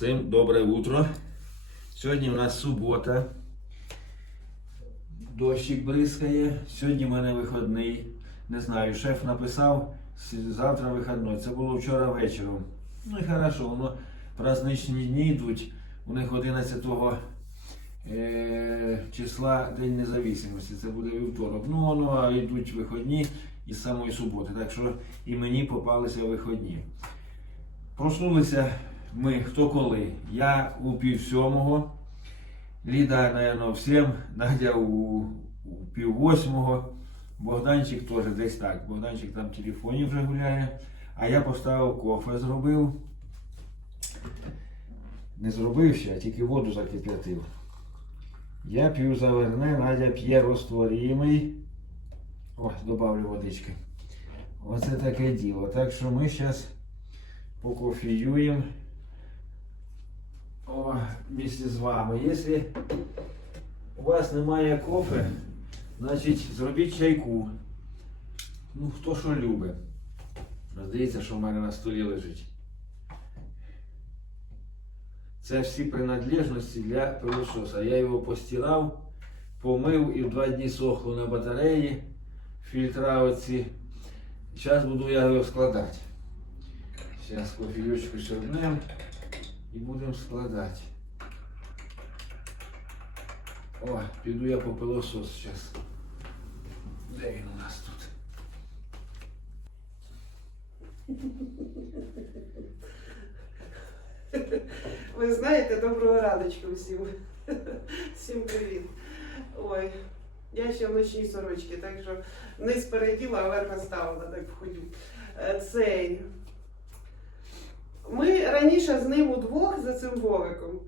Всім добре утро. Сьогодні у нас субота. Дощик бризкає. Сьогодні в мене вихідний. Не знаю, шеф написав, завтра вихідний. Це було вчора вечором. Ну і хорошо, воно праздничні дні йдуть. У них 11 е, числа День Незалежності. Це буде вівторок. Ну, воно йдуть вихідні із самої суботи. Так що і мені попалися вихідні. Проснулися ми хто коли. Я у пів сьомого, Ліда, напевно, в сім, Надя у, у пів восьмого, Богданчик теж десь так. Богданчик там в телефоні вже гуляє. А я поставив кофе, зробив. Не зробив ще, а тільки воду закип'ятив. Я п'ю заверне, Надя п'є розтворимий. Ось, добавлю водички. Оце таке діло. Так що ми зараз покофіюємо О, вместе з вами. Якщо у вас немає кофе, значить зробіть чайку. Ну, хто що любить. Здається, що в мене на столі лежить. Це всі принадлежності для пилососа. Я його постирав, помив і в два дні сохло на батареї. Фільтра оці. Зараз буду я його складати. Зараз кофійочку сьорбнем і будемо складати. О, піду я по пилосос зараз. Де він у нас тут? Ви знаєте, доброго раночку всім. Всім привіт. Ой, я ще в ночній сорочці, так що низ переділа, а верх оставила, так входю. Е, Цей. Ми раніше з ним удвох за цим Вовиком.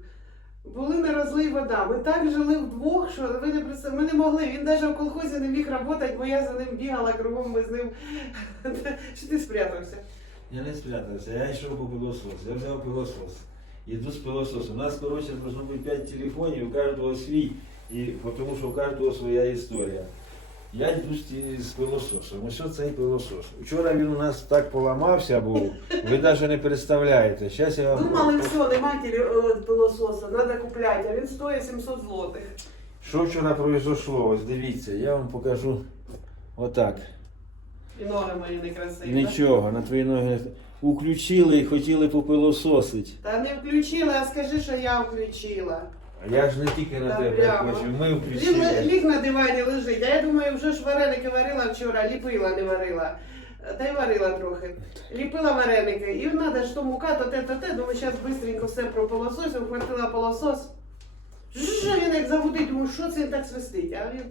Були на вода. Ми так жили вдвох, що ви не представ- Ми не могли. Він навіть в колхозі не міг працювати, бо я за ним бігала кругом, ми з ним. Чи ти спрятався? Я не спрятався, я йшов по пилосос. Я взяв пилосос. Іду з пилососом. У нас, коротше, должно бути 5 телефонів, у кожного свій, і, тому що у кожного своя історія. Я йду з, пилососом. Ось цей пилосос. Вчора він у нас так поламався був, ви навіть не представляєте. Я вам... Думали, все, нема тілі- е, пилососа, треба купляти, а він стоїть 700 злотих. Що вчора произошло? Ось дивіться, я вам покажу отак. І ноги мої некрасиві. Нічого, на твої ноги уключили і хотіли попилососити. Та не включила, а скажи, що я включила. А я ж не тільки на Та тебе прямо. хочу, ми Він включили. ліг на дивані лежить, а я думаю, вже ж вареники варила вчора, ліпила, не варила. Та й варила трохи. Ліпила вареники. І треба ж то мука, то те, то те. Думаю, зараз швидко все пропилососив, хватила пилосос. Що він як загудить, думаю, що це він так свистить? А він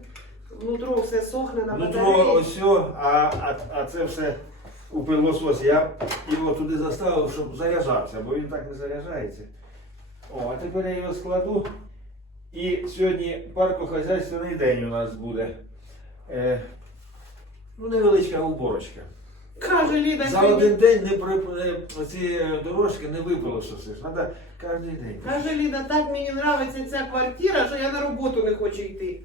внутро все сохне на Нутро батареї. ось, о, а, а, а це все у пилосос. Я його туди заставив, щоб заряджався, бо він так не заряджається. О, а тепер я його складу. І сьогодні паркохозяйственний день у нас буде. Е, ну, невеличка уборочка. Каже Ліда, За один день не при, не- ці дорожки не випилососиш. Треба кожен день. Каже Ліда, так мені подобається ця квартира, що я на роботу не хочу йти.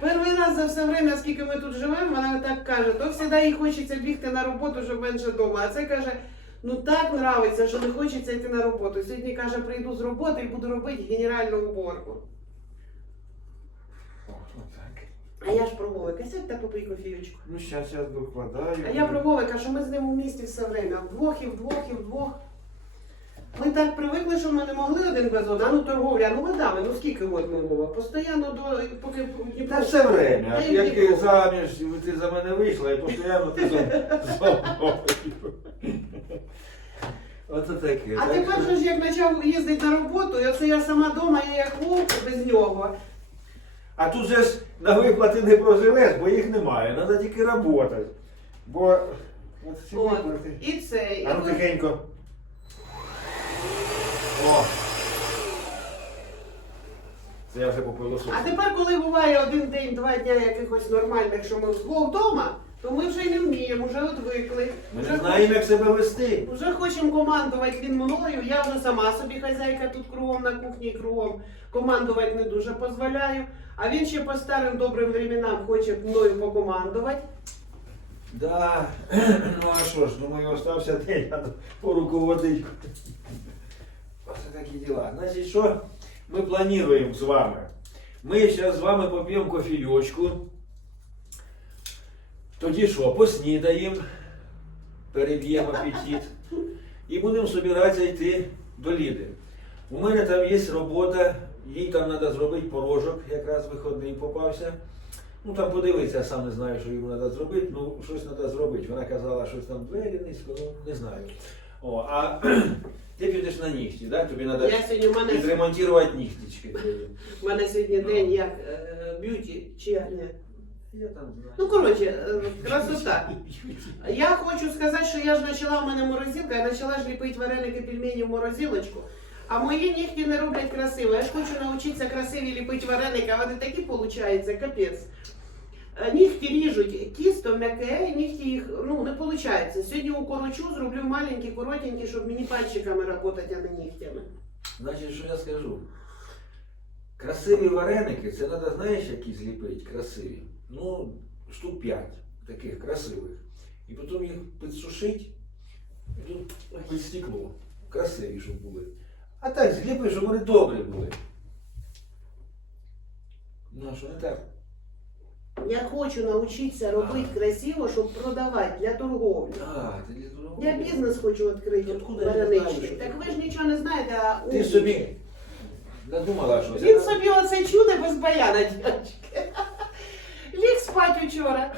Перший раз за все время, скільки ми тут живемо, вона так каже, то завжди їй хочеться бігти на роботу, щоб менше вдома. А це каже, ну так подобається, що не хочеться йти на роботу. Сьогодні каже, прийду з роботи і буду робити генеральну уборку. О. А я ж про Вовика, сядь та попий кофійочку. Ну, зараз я докладаю. А я про Вовика, що ми з ним у місті все время, вдвох і вдвох і вдвох. Ми так привикли, що ми не могли один без одного. Ну торговля, ну водами, ну скільки год ми Вова? Постоянно до поки Та все время. Та й Як Дніпро. заміж ти за мене вийшла і постійно ти за за мною. Оце таке. А Так тепер що- же ж як почав їздити на роботу, і оце я сама вдома, я як вовк без нього. А тут же ж на виплати не проживеш, бо їх немає. Треба тільки працювати. Бо от ці От. виплати. І це. І А ну ви- тихенько. О. Це я вже попилососив. А тепер, коли буває один день, два дня якихось нормальних, що ми вдвох вдома, то ми вже не вміємо, вже одвикли. Ми Вже не знаємо, як себе вести. Вже хочемо командувати він мною, я вже сама собі хазяйка тут кругом на кухні кругом. Командувати не дуже дозволяю. А він ще по старим добрим временам хоче мною покомандувати. Да. Ну а що ж, думаю, остався день, треба поруководити. Ось такі діла. Значить, що ми плануємо з вами? Ми зараз з вами поп'ємо кофійочку. Тоді що, поснідаємо, переб'ємо апетит і будемо собиратися йти до Ліди. У мене там є робота, їй там треба зробити порожок, якраз виходний попався. Ну там подивитися, я сам не знаю, що йому треба зробити, ну щось треба зробити. Вона казала, щось там двері низько, ну не знаю. О, а ти підеш на нігті, да? тобі треба Я сьогодні в мене, відремонтувати нігтічки. в мене сьогодні день як е, б'юті, чи як не. Я там знаю. Ну, коротше, е, красота. Я хочу сказати, що я ж почала в мене морозилка, я почала ж ліпити вареники пельмені в морозилочку. А мої нігті не роблять красиво. Я ж хочу навчитися красиві ліпити вареники, а вони такі виходять, капець. Е, Нігті ріжуть, тісто м'яке, нігті їх ну, не виходить. Сьогодні укорочу, зроблю маленькі, коротенькі, щоб мені пальчиками працювати, а не нігтями. Значить, що я скажу? Красиві вареники, це треба, знаєш, які зліпити, красиві. Ну, штук 5 таких красивих. І потім їх підсушити, і тут під стекло. Красиві, щоб були. А так зліпи, щоб вони добрі були. Ну, а що не так? Я хочу навчитися робити красиво, щоб продавати для торговлі. А, ти для того. Я бізнес хочу відкрити Откуда я знаю, вареничний. що Так ви ж нічого не знаєте, а Ти умнічі. собі надумала щось. Він собі оце чудо без баяна, дядьки. Ліг спать вчора.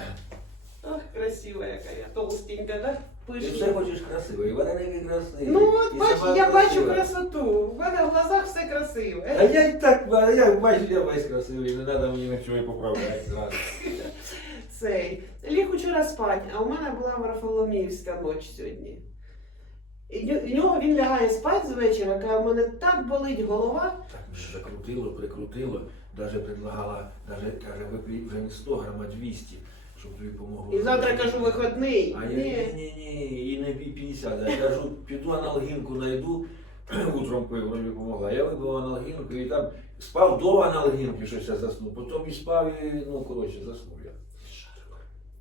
Ох, красива яка я, толстенька, да? Ти все хочеш красиво, і вареники красиві. Ну от і бач, сама я бачу красива. красоту. В мене в глазах все красиве. А я і так, а я бачу, я весь красивий, не треба мені нічого і поправляти зразу. Цей. Ліг вчора спать, а у мене була Варфоломіївська ніч сьогодні. І ню- і нього він лягає спати з вечора, каже, у мене так болить голова. Так мене закрутило, прикрутило, даже предлагала, даже каже, випий вже не 100 грам, а 200, щоб тобі помогло. І завтра кажу, вихідний. А я Ні. ні, ні, і не пі- 50. Я кажу, піду аналгінку знайду, утром пив, вроді помогла. Я випив аналгінку і там спав до аналгінки, щось я заснув. Потім і спав, і, ну, коротше, заснув я.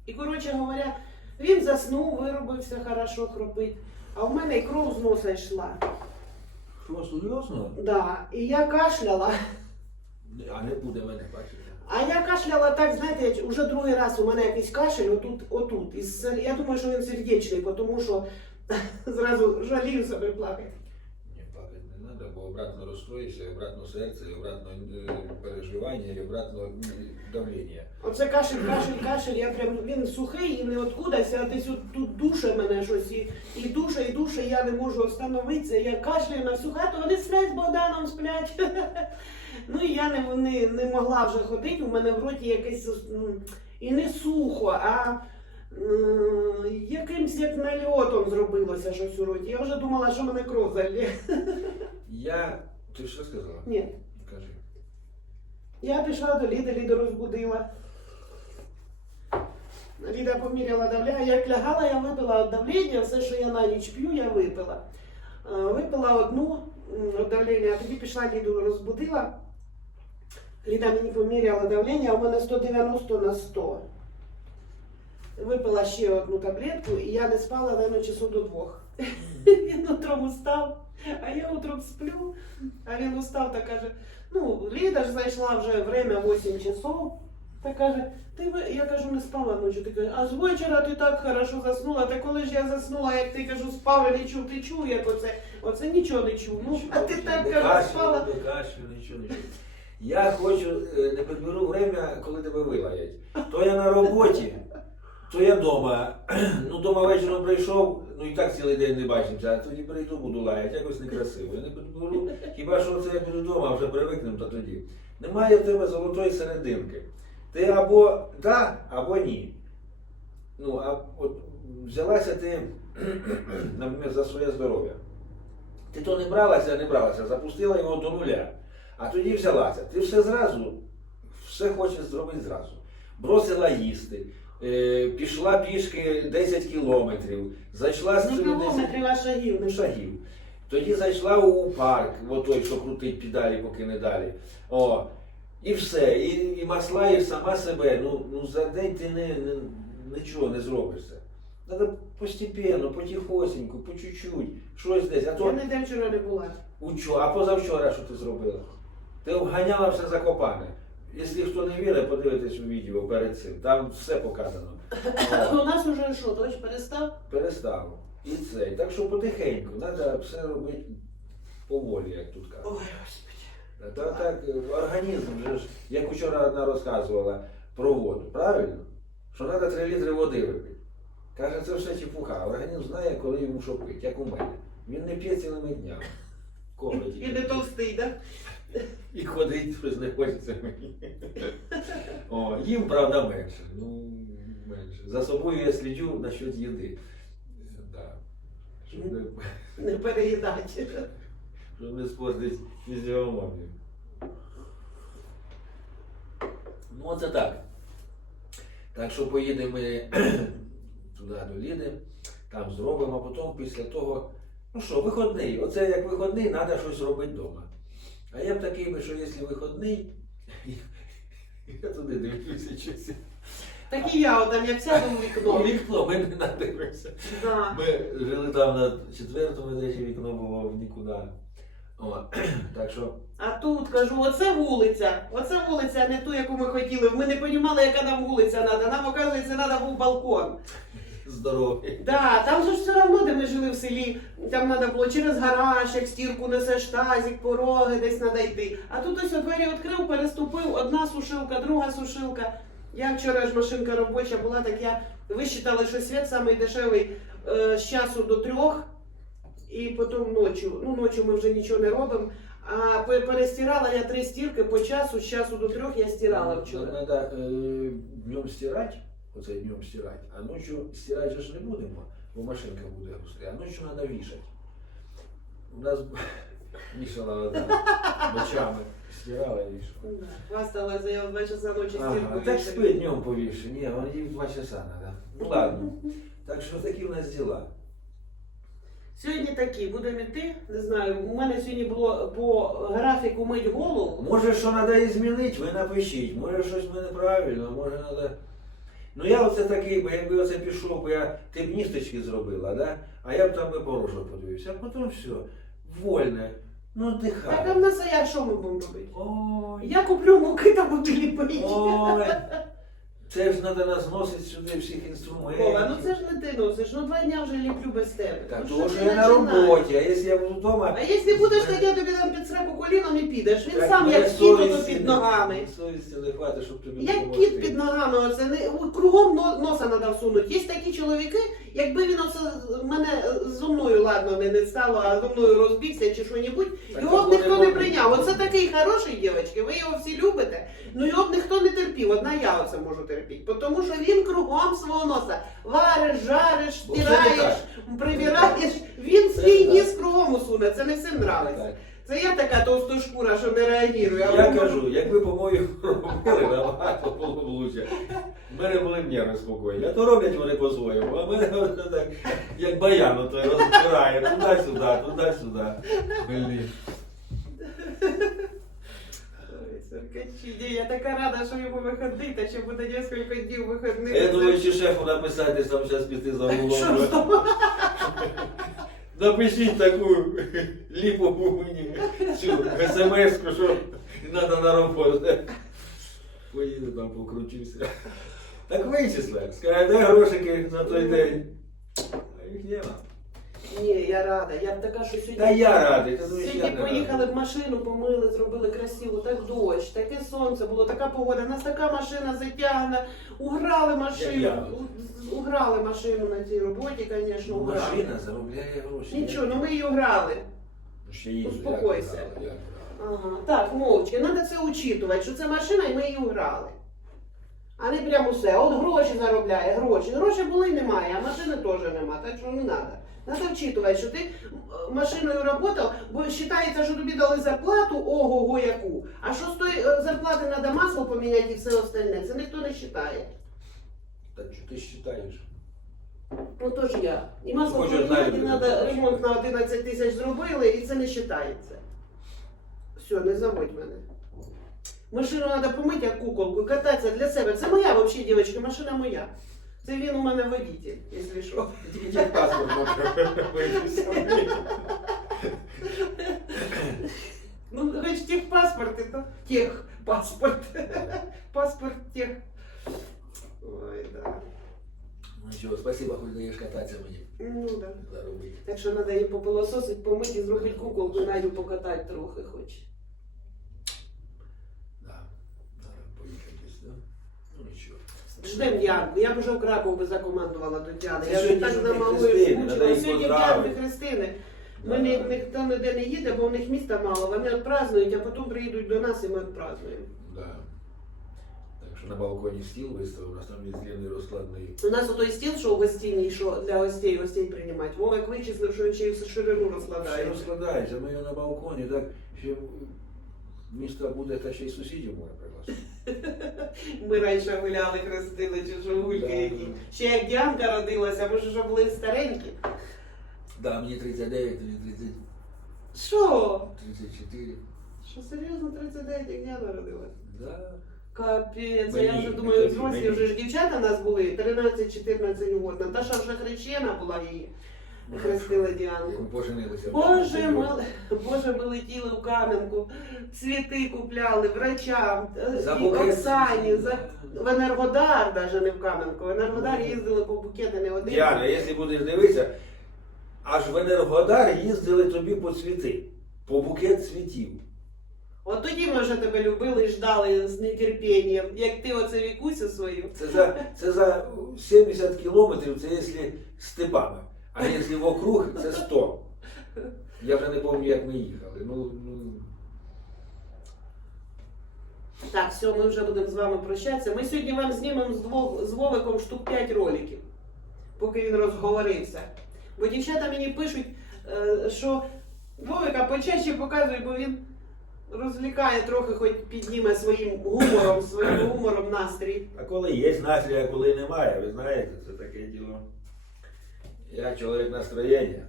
І, коротше говоря, він заснув, виробився хорошо хропить, а в мене і кров з носа йшла. Що, серйозно? Да. І я кашляла. А не буде мене бачити. А я кашляла так, знаєте, вже другий раз у мене якийсь кашель отут, отут. Сер- я думаю, що він сердечний, тому що зразу жалію себе плакати. Ні, плакати не треба, бо обратно розстроїшся, обратно серце, обратно е, переживання, і обратно давлення. Оце кашель, кашель, кашель, я прям він сухий і не откудася, а десь тут душе мене щось і, і душе, і душе, я не можу встановитися. Я кашляю на всю хату, вони сплять з Богданом сплять. Ну і я не, не, не могла вже ходити, у мене в роті якесь і не сухо, а якимсь як нальотом зробилося щось у роті. Я вже думала, що мене кров залє. Я. Ти що сказала? Ні. Кажи. Я пішла до Ліди, Ліду розбудила. Ліда поміряла давлення. Як лягала, я випила давлення, все, що я на ніч п'ю, я випила. Е, Випила одну давлення, а тоді пішла Ліду розбудила. Ліда мені поміряла давлення, а у мене 190 на 100. Випила ще одну таблетку, і я не спала, наверное, часу до двох. Він утром устав, а я утром сплю, а він устав та каже, ну, Ліда ж зайшла вже время 8 часов. Та каже, ти ви... я кажу, не спала ночі. Ти каже, а з вечора ти так хорошо заснула. Та коли ж я заснула, як ти кажу, спав і не чув, ти чув, як оце, оце нічого не чув. Ну, а ти так кажу, спала. Не нічого, нічого. Я хочу, е, не підберу время, коли тебе вилаять. То я на роботі, то я вдома. Ну, дома вечором прийшов, ну і так цілий день не бачимося, а тоді прийду, буду лаяти, якось некрасиво. Я не підберу, хіба що це я буду вдома, вже привикнемо, то тоді. Немає в тебе золотої серединки. Ти або да, або ні. Ну, а от взялася ти, наприклад, за своє здоров'я. Ти то не бралася, не бралася, запустила його до нуля. А тоді взялася. Ти все зразу, все хочеш зробити зразу. Бросила їсти, пішла пішки 10 кілометрів, зайшла з Не цими 10 кілометрів, а шагів ну, не шагів. Тоді зайшла у парк, о той, що крутить педалі, поки не далі. О, і все. І, і масла, і сама себе. Ну, ну за день ти не, не, нічого не зробишся. Треба постепенно, потихосеньку, по чуть-чуть, щось десь. А Я то ніде вчора не була. Учора, а позавчора що ти зробила? Ти обганяла все закопане. Якщо хто не вірить, подивитись у відео перед цим. Там все показано. У нас уже що, дощ перестав? Перестав. І це. Так що потихеньку, треба все робити поволі, як тут кажуть. Ой, господи. Та так, організм вже ж, як вчора одна розказувала про воду, правильно? Що треба 3 літри води випити. Каже, це все чепуха. Організм знає, коли йому що пити, як у мене. Він не п'є цілими днями. Коли І не товстий, так? І ходить, щось не хочеться мені. О, їм, правда, менше. Ну, менше. За собою я сліджу насчет їди. Да. Щоб не, Не переїдати. щоб не спортити фізіономію. Ну, оце так. Так що поїдемо ми туди до Ліди, там зробимо, а потім після того. Ну що, виходний. Оце як виходний, треба щось робити вдома. А я б такий би, що якщо виходний, я туди дивлюся щось. Так і я, там як сяду в Ну, вікно. вікно ми не надивимося. Да. Ми жили там на четвертому етажі, вікно було в нікуди. О, так що А тут кажу, оце вулиця, оце вулиця, а не ту, яку ми хотіли. Ми не розуміли, яка нам вулиця треба. Нам, оказується, треба був балкон. здоровий. Да, там же ж все одно, де ми селі, там треба було через гараж, як стірку несеш тазик, пороги десь треба йти. А тут ось двері відкрив, переступив, одна сушилка, друга сушилка. Я вчора ж машинка робоча була, так я висчитала, що світ самий дешевий е, з часу до трьох, і потім ночі. Ну, ночі ми вже нічого не робимо. А перестирала я три стірки по часу, з часу до трьох я стирала вчора. Треба днем стирати, оце днем стирати, а ночі стирати ж не будемо, бо машинка буде густрі, а ночі треба вішати. У нас вішала одна ночами, стирала і вішала. Хвасталася, я в два часа ночі стірку так спи днем повіши. Ні, вони два часа треба. Ну ладно. Так що такі в нас діла. Сьогодні такі, будемо йти. Не знаю, у мене сьогодні було по графіку мить голову. Може, що треба і змінити, ви напишіть. Може, щось ми неправильно, може треба. Ну я оце такий, бо якби оце пішов, бо я ти б ністочки зробила, да? а я б там би порожок подивився, а потім все, вольне, ну дихай. Так а в нас а я що ми будемо робити? Ой, Я куплю муки та буду ліпити. ой. Це ж треба нас носити сюди всіх інструментів. Вова, ну це ж не ти носиш, ну два дня вже ліплю без тебе. Так, ну, тому що я на роботі, а якщо я буду вдома. А якщо будеш, то я тобі там під сраку коліном і підеш. Він Так, сам як кіт ото під не- ногами. Совісті не хватить, щоб тобі Як допомогти. кіт під ногами, оце не кругом но- носа треба всунути. Є такі чоловіки, якби він оце мене зо мною ладно не, не стало, а зо мною розбігся чи що-небудь, його б ніхто не прийняв. Оце такий хороший дівчатки, ви його всі любите, ну його б ніхто не терпів. Одна я оце можу терпіти. Тому що він кругом свого носа. Вариш, жариш, стираєш, прибираєш. Він свій ніс кругом усуне. Це не всім нравиться. Це я така товстошкура, що не реагує. Я кажу, якби по-моєму робили, набагато було б лучше. В мене були нерви спокійні. А то роблять вони по-своєму, а мене так, як баян, то розбирає туди-сюди, туди-сюди. Блін. Я така рада, що йому виходить, а ще буде кілька днів виходних. Я думаю, чи шефу написати, там зараз піти за там? Напишіть таку ліпову мені цю смс-ку, що треба на роботу. Поїду там покручуся. Так вичисли. Скажи, дай грошики на той день. А їх нема. Ні, я рада. Я б така, що сьогодні. Та я радий, думаєш, я Сьогодні не поїхали радий. б машину, помили, зробили красиво, так дощ, таке сонце було, така погода. У нас така машина затягнена, уграли машину, я. у- уграли машину на цій роботі, звісно, уграли. Машина заробляє гроші. Нічого, ну ми її уграли. Ну, Ще їздю, Успокойся. Ага. Так, мовчки, треба це учитувати, що це машина і ми її уграли. А не прямо все. От гроші заробляє, гроші. Гроші були немає, а машини теж нема, так що не треба. Треба вчитувати, що ти машиною працював, бо вважається, що тобі дали зарплату, ого-го яку. А що з тої е, зарплати треба масло поміняти і все остальне, це ніхто не вважає. Так що ти вважаєш? Ну то ж я. І масло Хоч поміняти, треба ремонт на 11 тисяч зробили, і це не вважається. Все, не забудь мене. Машину треба помити, як куколку, кататися для себе. Це моя взагалі, дівчатки, машина моя. Це він у мене водитель, якщо що. Тільки паспорт може виписати. паспорт, это тех паспорт. Паспорт тех. Ой, да. Ну нічого, спасибо, хоч даєш кататися мені Ну да. заробити. Так що треба її попилососити, помити і зробити куколку, Надю покатати трохи хоч. Да. Надо поїхати десь, да? Ну нічого. Ждем Діанку. Я б вже в Краков би закомандувала до Діани. Я вже так ж намалую скучила. Сьогодні. Діанки Христини. Ми ні, ніхто ніде не їде, бо в них міста мало. Вони відпразнують, а потім приїдуть до нас і ми відпразнуємо. Да. Так що на балконі стіл виставив, у нас там є розкладний. У нас отой стіл, що в гостині, що для гостей, гостей приймати. Вовик вичислив, що він ще й ширину Все розкладає. розкладається, ми його на балконі, так ще місто буде, та ще й сусідів може пригласити. Ми раніше гуляли, хрестили чужогульки Да, які. да. Ще як Діанка родилася, ми ж вже були старенькі. Да, мені 39, тобі 30, Що? 34. Що серйозно 39, як Діана родилась? Да. Капець, а я вже думаю, взрослі вже ж дівчата нас були, 13-14 год. Наташа вже хрещена була її. Хрестила Діанку. Поженилися. Боже, ми, Боже, ми летіли в Кам'янку, цвіти купляли врачам, е, За і букет. Оксані, за... в Енергодар, навіть не в Кам'янку. В Енергодар їздили по букети не один. Діана, якщо будеш дивитися, аж в Енергодар їздили тобі по цвіти, по букет цвітів. От тоді ми вже тебе любили і ждали з нетерпінням, як ти оце вікусю свою. Це за, це за 70 кілометрів, це якщо степами. А якщо вокруг, це 100. Я вже не пам'ятаю, як ми їхали. Ну, ну, Так, все, ми вже будемо з вами прощатися. Ми сьогодні вам знімемо з, двох, з Вовиком штук 5 роликів, поки він розговорився. Бо дівчата мені пишуть, е, що Вовика почаще показує, бо він розвлікає трохи, хоч підніме своїм гумором, своїм гумором настрій. а коли є настрій, а коли немає, ви знаєте, це таке діло. Я чоловік настроєння.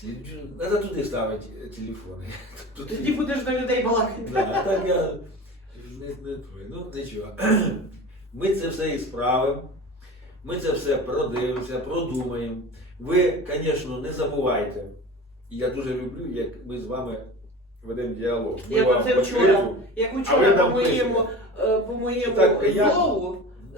Сліджу, треба туди ставити телефони. Тут- Тоді будеш до людей балакати. Да, так я не, не той. Ну нічого. Ми це все і справимо. Ми це все продивимося, продумаємо. Ви, звісно, не забувайте. Я дуже люблю, як ми з вами ведемо діалог. Ми Я вам це вчора, як вчора по моєму, е, по моєму Так, я-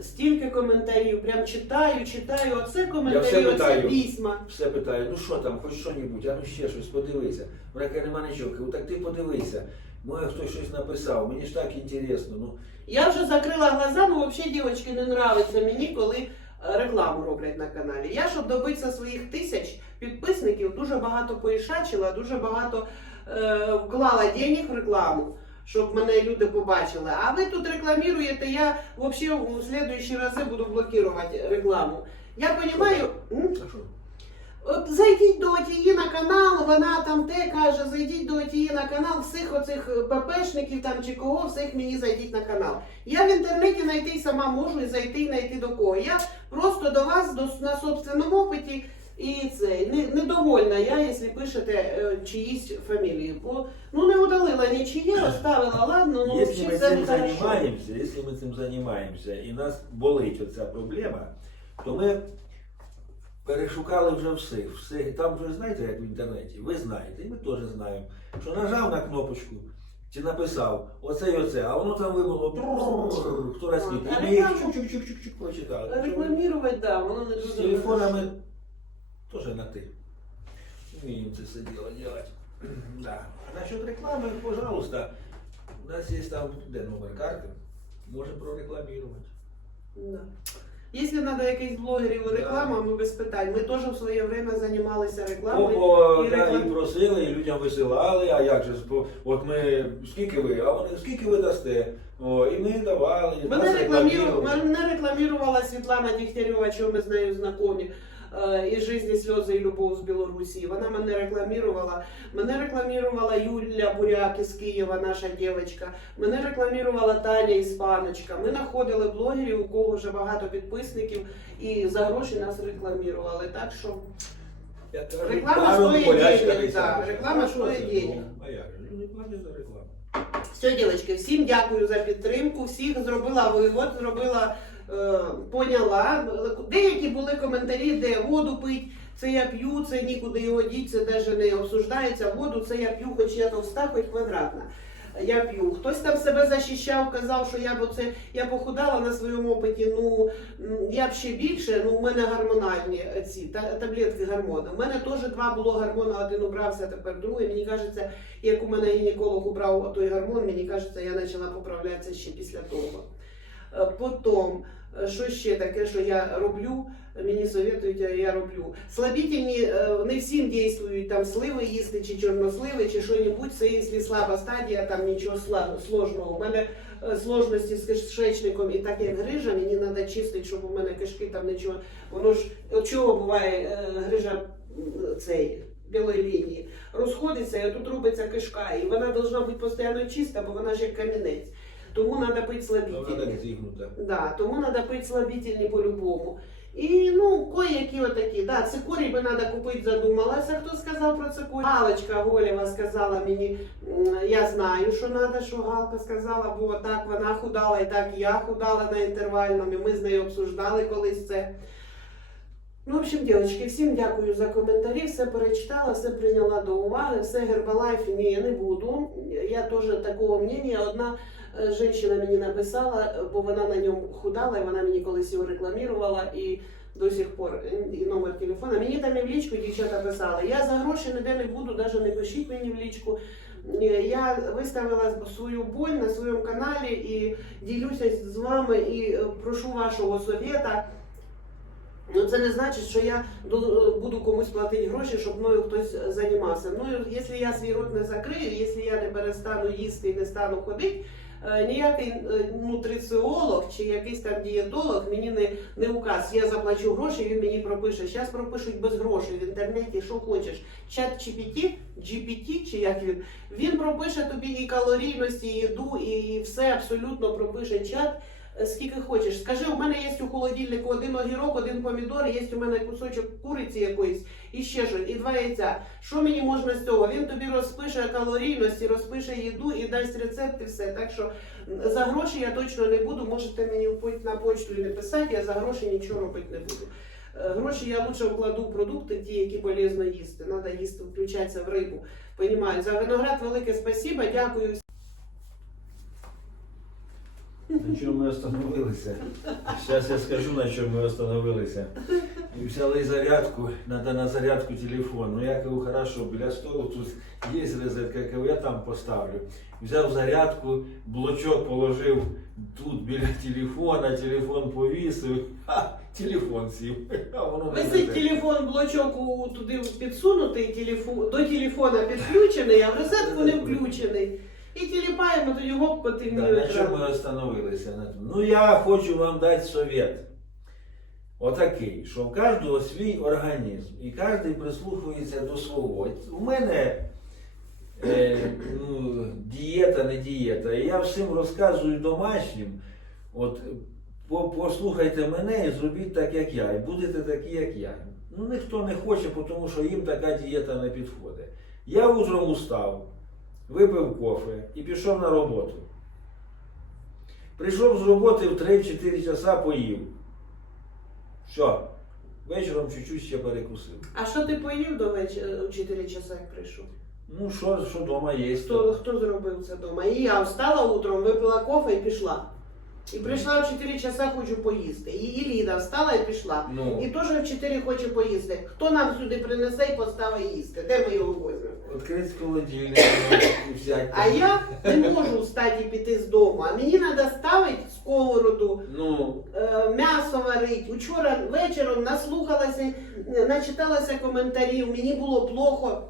стільки коментарів, прям читаю, читаю, оце коментарі, оце питаю. письма. все питаю, ну що там, хоч що-небудь, а ну ще щось подивися. Вона каже, нема нічого. Кажу, так ти подивися. Може хтось щось написав, мені ж так інтересно. Ну, Я вже закрила глаза, ну взагалі дівчатки не нравиться мені, коли е, рекламу роблять на каналі. Я, щоб добитися своїх тисяч підписників, дуже багато поішачила, дуже багато е, вклала денег в рекламу. Щоб мене люди побачили. А ви тут рекламуєте, я взагалі в слідуючі рази буду блокувати рекламу. Я розумію. От зайдіть до тієї на канал, вона там те каже, зайдіть до тієї на канал, всіх оцих ППшників там чи кого, всіх мені зайдіть на канал. Я в інтернеті знайти сама можу і зайти і знайти до кого. Я просто до вас до, на собственному опиті і це не, недовольна я, якщо пишете е, чиїсь фамілії. Бо не удалила нічиє, оставила, ладно, ну взагалі це цим не хорошо. ми цим займаємося і нас болить оця проблема, то ми перешукали вже все. все. Там вже знаєте, як в інтернеті, ви знаєте, і ми теж знаємо, що нажав на кнопочку. Чи написав оце і оце, а воно там вибуло трррррр, хто раз А чук-чук-чук-чук прочитали. Рекламувати, да, воно не З дуже телефонами теж на ти. Вміємо це все діло делать. Да. А насчет реклами, пожалуйста, у нас є там, де номер карти, може прорекламувати. Да. Якщо треба якихось блогерів реклама, ми без питань. Ми теж в своє время займалися рекламою. Ого, і да, реклам- і просили, і людям висилали, а як же, бо от ми, скільки ви, а вони, скільки ви дасте? О, і ми давали, Мене, рекламірувала Світлана Дігтярьова, чого ми з нею знайомі. Е, І «Жизнь, сльози і любов з Білорусі. Вона мене рекламірувала. Мене рекламірувала Юля Буряк із Києва, наша дівчинка. Мене рекламірувала Таня Іспаночка. Ми знаходили блогерів, у кого вже багато підписників, і за гроші нас рекламірували. Так що Я Реклама стоїть денег, не да, реклама стоїть денег. Ну. Все, дівчатки, всім дякую за підтримку. Всіх зробила вивод, зробила поняла. Деякі були коментарі, де воду пить, це я п'ю, це нікуди його діть, це навіть не обсуждається. Воду це я п'ю, хоч я товста, хоч квадратна. Я п'ю. Хтось там себе захищав, казав, що я б оце я похудала на своєму опиті. Ну я б ще більше. Ну, у мене гормональні е, ці та, таблетки гормону. У мене теж два було гормону, один убрався, тепер другий. Мені кажеться, як у мене гінеколог убрав той гормон, мені кажеться, я почала поправлятися ще після того. Е, Потім, е, що ще таке, що я роблю, мені советують, а я роблю. Слабительні е, не всім дійствують там сливи їсти, чи чорносливи, чи що-небудь. Це якщо слаба стадія, там нічого сложного. У мене е, сложності з кишечником і так як грижа, мені треба чистити, щоб у мене кишки там нічого. Воно ж от чого буває е, грижа цей. Білої лінії розходиться, і тут робиться кишка, і вона повинна бути постійно чиста, бо вона ж як камінець. Тому треба пити Вона слабительні. Да, тому треба пити слабительні по-любому. І ну, кое-які отакі. Да, цикорій би треба купити, задумалася, хто сказав про цикорій. Галочка Голєва сказала мені, я знаю, що треба, що Галка сказала, бо так вона худала, і так я худала на інтервальному, і ми з нею обсуждали колись це. Ну, в общем, дівчатки, всім дякую за коментарі, все перечитала, все прийняла до уваги, все Гербалайф, ні, я не буду. Я теж такого мнення. Одна Женщина мені написала, е, бо вона на ньому худала, і вона мені колись його рекламувала і до сих пор е, і номер телефона. Мені там і в лічку дівчата писали. Я за гроші ніде не буду, навіть не пишіть мені в лічку. Е, Я виставила свою боль на своєму каналі і ділюся з вами і е, прошу вашого совета. Ну, це не значить, що я буду комусь платити гроші, щоб мною хтось займався. Ну, якщо я свій рот не закрию, якщо я не перестану їсти і не стану ходити, е, ніякий е, нутриціолог чи якийсь там дієтолог мені не, не указ. Я заплачу гроші, він мені пропише. Зараз пропишуть без грошей в інтернеті, що хочеш. Чат GPT, GPT, чи як він, він пропише тобі і калорійності, і їду, і все абсолютно пропише чат. Е, Скільки хочеш. Скажи, у мене є у холодильнику один огірок, один помідор, є у мене кусочок куриці якоїсь і ще щось, і два яйця. Що мені можна з цього? Він тобі розпише калорійності, розпише їду і дасть рецепт і все. Так що за гроші я точно не буду. Можете мені на почту не писати, я за гроші нічого робити не буду. Е, Гроші я лучше вкладу в продукти, ті, які полезно їсти. Треба їсти, включатися в рибу. Понімаю. За виноград велике спасибо. Дякую. На чому ми остановилися? Зараз я скажу, на чому ми остановилися. І взяли зарядку, треба на зарядку телефон. Ну я кажу, хорошо, біля столу тут є розетка, я кажу, я там поставлю. Взяв зарядку, блочок положив тут біля телефона, телефон повісив, а телефон сів. А воно Висить телефон, блочок у- туди підсунутий, телефон, до телефона підключений, а в розетку не включений. І тіліпаємо до нього по Да, на чому ми остановилися? На тому. Ну я хочу вам дати совет. Отакий, що в кожного свій організм, і кожен прислухається до свого. От У мене е, ну, дієта, не дієта. І я всім розказую домашнім. От по- послухайте мене і зробіть так, як я, і будете такі, як я. Ну ніхто не хоче, тому що їм така дієта не підходить. Я утром устав, випив кофе і пішов на роботу. Прийшов з роботи в 3-4 часа поїв. Що? Вечором чуть-чуть ще перекусив. А що ти поїв до вечора у 4 часа, як прийшов? Ну, що, що вдома є. Хто, хто зробив це вдома? І я встала утром, випила кофе і пішла. І прийшла в 4 часа, хочу поїсти. І, і Ліда встала і пішла. Ну, І теж в 4 хоче поїсти. Хто нам сюди принесе і поставить їсти? Де ми його візьмемо? відкрити холодильник і. А я не можу встати і піти з дому. А мені треба ставити сковороду, Ну, е, м'ясо варити. Учора вечором наслухалася, е, начиталася коментарів, мені було плохо.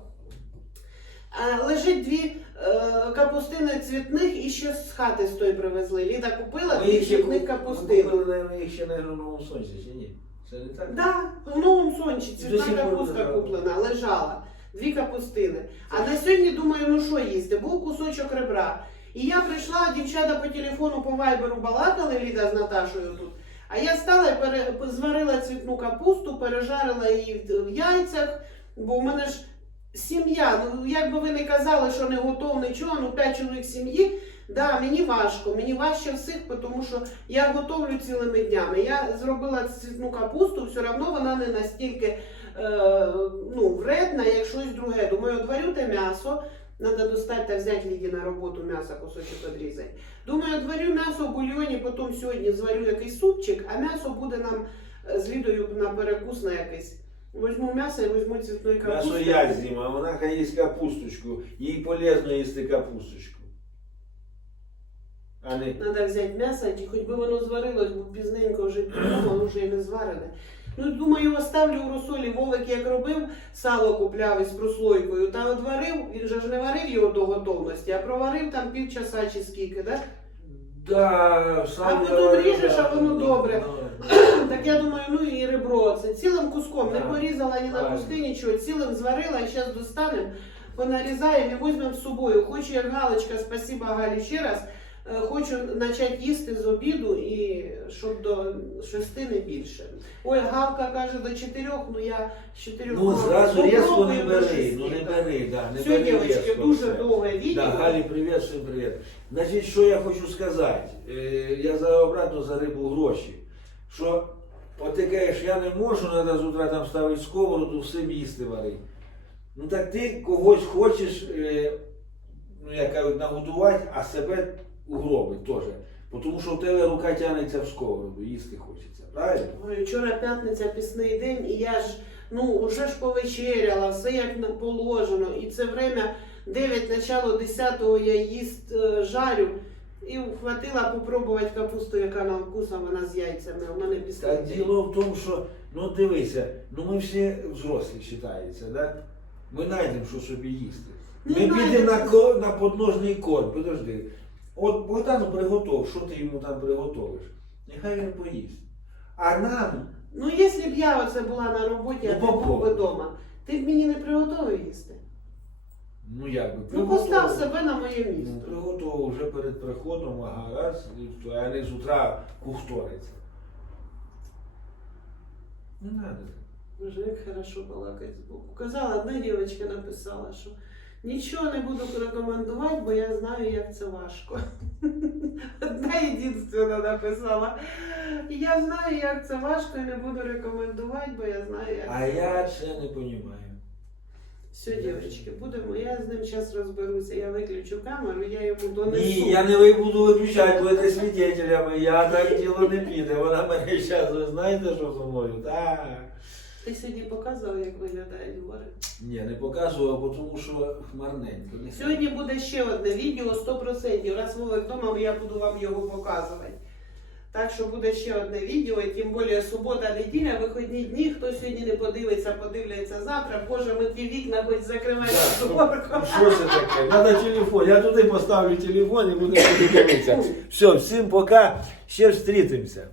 Лежить дві е, капустини цвітних і щось з хати з тої привезли. Ліда купила дві ще цвітних капустин. ви їх ще на новому сонці, чи ні? Це не так? Да, в новому сончі До цвітна лежала. куплена, лежала. Дві капустини. А на сьогодні думаю, ну що їсти? Був кусочок ребра. І я прийшла, дівчата по телефону по вайберу балакали Ліда з Наташою тут. А я стала і пере... зварила цвітну капусту, пережарила її в яйцях, бо в мене ж сім'я. Ну як би ви не казали, що не готов нічого, ну п'ять чоловік сім'ї. Да, мені важко, мені важче всіх, тому що я готовлю цілими днями. Я зробила цвітну капусту, все одно вона не настільки е, ну, вредна, як щось друге. Думаю, отварю те м'ясо. Треба достати та взяти Ліді на роботу м'ясо, кусочок відрізати. Думаю, отварю м'ясо в бульйоні, потім сьогодні зварю якийсь супчик, а м'ясо буде нам е, з Лідою на перекус на якийсь. Візьму м'ясо і візьму цвітної М'ясо капусти. я з'їм, а вона хай їсть капусточку. Їй полезно їсти капусточку. А не Треба взяти м'ясо, і хоч би воно зварилось, бо пізненько вже підемо, воно вже і не зварене. Ну, думаю, оставлю у розсолі Вовик, як робив, сало купляв із прослойкою, та от варив, він же ж не варив його до готовності, а проварив там півчаса чи скільки, да? Да, сам А потім ріжеш, а воно добре. Так я думаю, ну і ребро, це цілим куском, не порізала ні на куски, нічого, цілим зварила, і зараз достанемо, понарізаємо і візьмемо з собою. Хочу як Галочка, спасибо Галі ще раз. Е, Хочу почати їсти з обіду і щоб до шести не більше. Ой, Галка каже до чотирьох, ну я з чотирьох. Ну, зразу різко не бери, ну не бери, да, не Все, бери дівчатки, дуже довге відео. Да, Галі, привіт, всім привіт. Значить, що я хочу сказати? Е, я за обратно за рибу гроші. Що от ти кажеш, я не можу, треба з утра там ставити сковороду, всім їсти варити. Ну так ти когось хочеш, е, ну як кажуть, нагодувати, а себе угробить теж. Тому що в тебе рука тягнеться в сковороду, їсти хочеться, правильно? Ой, вчора п'ятниця пісний день, і я ж ну вже ж повечеряла, все як положено. І це время 9, начало 10 я їсть е, жарю. І хватила попробувати капусту, яка на вкус, а вона з яйцями. У мене Так день. діло в тому, що, ну дивися, ну ми всі взрослі вважається, да? Ми знайдемо, що собі їсти. Не Ми знайдемо. підемо на, ко- на подножний корм, подожди. От Богдану приготов, що ти йому там приготовиш? Нехай він поїсть. А нам, Ну, якщо б я оце була на роботі, Ну, а ти був би вдома, ти б мені не приготовив їсти. Ну як би, Ну, постав себе на моє Ну, місце. приготував вже перед приходом, ага, раз, і а не з утра кухториться. Не треба. Боже, як хорошо балакать збоку. Казала, одна дівчинка написала, що нічого не буду рекомендувати, бо я знаю, як це важко. Одна єдинственна написала. Я знаю, як це важко і не буду рекомендувати, бо я знаю, як А я важко. це не розумію. Все, дівчатки, будемо. Я з ним зараз розберуся. Я виключу камеру, я йому донесу. Ні, я не ви- буду виключати, будете свідетелями. Я так діло не піде. Вона мене зараз, ви знаєте, що зі мною? Так. Ти сьогодні показував, як виглядає двори. Ні, не показував, бо тому що хмарненько. Сьогодні буде ще одне відео 100%. Раз Вовик вдома, я буду вам його показувати. Так що буде ще одне відео, і тим більше субота, неділя, вихідні дні. Хто сьогодні не подивиться, подивляться завтра. Боже, ми ті вікна хоч закриваємо шторку. ну, Що це таке? Надо телефон. Я туди поставлю телефон і буду дивитися. Все, всім пока. Ще зустрітимося.